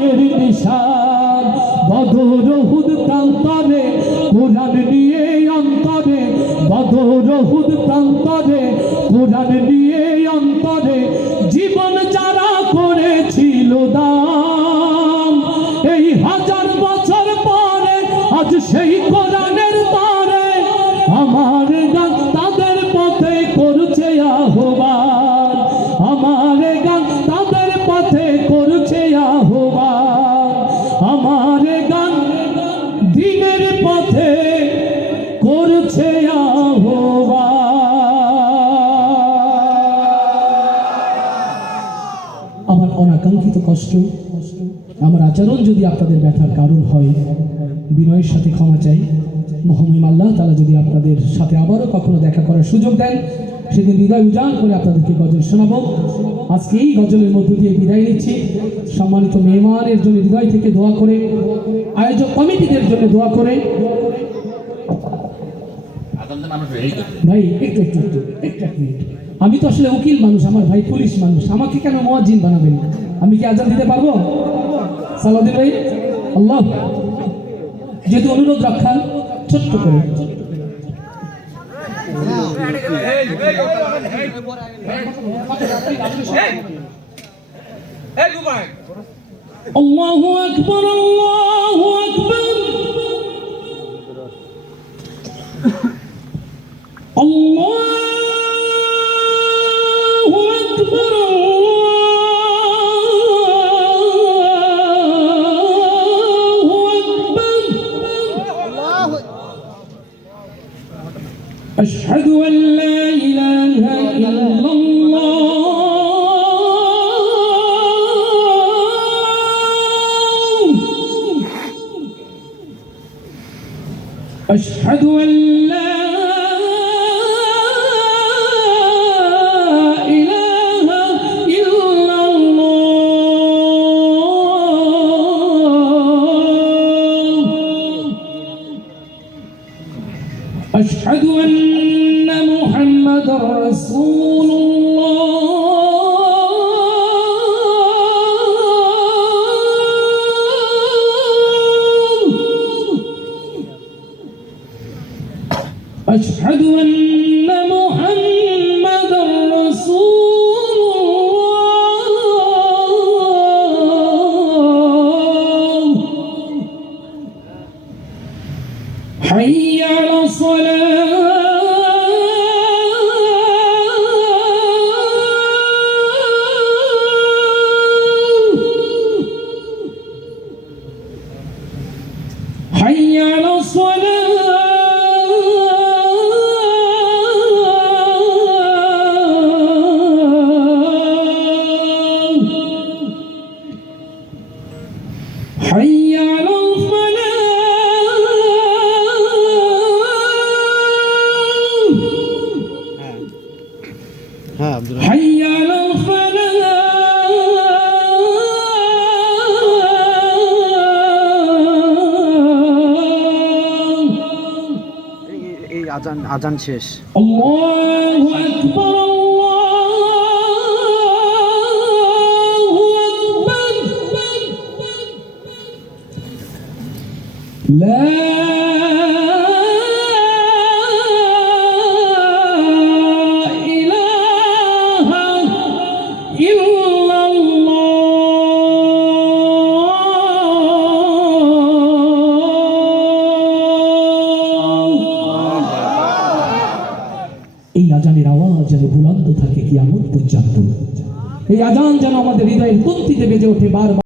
বিজয়ের নিশান। বদর উহুদ প্রান্তরে কোরআন নিয়ে অন্তরে, বদর উহুদ প্রান্তরে কোরআন নিয়ে অন্তরে জীবন যারা করেছিল দান, এই হাজার বছর পরে আজ সেই কোরআনের তরে আমার গান তাদের পথে করছে আহ্বান, আমার গান তাদের পথে করছে আহ্বান, আমার গান দিনের পথে করছে আহ্বান। আমার অনাকাঙ্ক্ষিত কষ্ট, আমার আচরণ যদি আপনাদের ব্যথার কারণ হয়, বিনয়ের সাথে ক্ষমা চাই। মহামহিম আল্লাহ তাআলা যদি আপনাদের সাথে আবারও কখনো দেখা করার সুযোগ দেন, সেদিন হৃদয় উজাড় করে আপনাদেরকে গজল শোনাবো। আজকে এই গজলের মধ্য দিয়ে বিদায় নিচ্ছি। সম্মানিত মেহমানের জন্য হৃদয় থেকে দোয়া করে, আয়োজক কমিটিদের জন্য দোয়া করে। ভাই একটু একটু একটু একটু এক মিনিট, আমি তো আসলে উকিল মানুষ, আমার ভাই পুলিশ মানুষ, আমাকে কেন মুয়াজ্জিন বানাবেন? আমি কি আজান দিতে পারবো? সালাউদ্দিন ভাই আল্লাহ, যেহেতু অনুরোধ রাখা ছোট্ট করে। আল্লাহু আকবার, আল্লাহু আকবার, আল্লাহু আকবার, أشهد أن لا إله إلا الله، أشهد أن لا إله إلا الله، أشهد أن محمد رسول الله، أشهد أن محمد رسول الله، حي على الصلاة، حي على الصلاة، حي على الفلاح، حي على الفلاح، এই আজান শেষ। আল্লাহু আকবার, আল্লাহু আকবার, লা ইলাহা ইল্লাল্লাহ। এই আজানের আওয়াজ যেন বুলন্দ থাকে কিয়ামত পর্যন্ত। এই আজান যেন আমাদের হৃদয়ের তন্ত্রীতে বেজে ওঠে বারবার।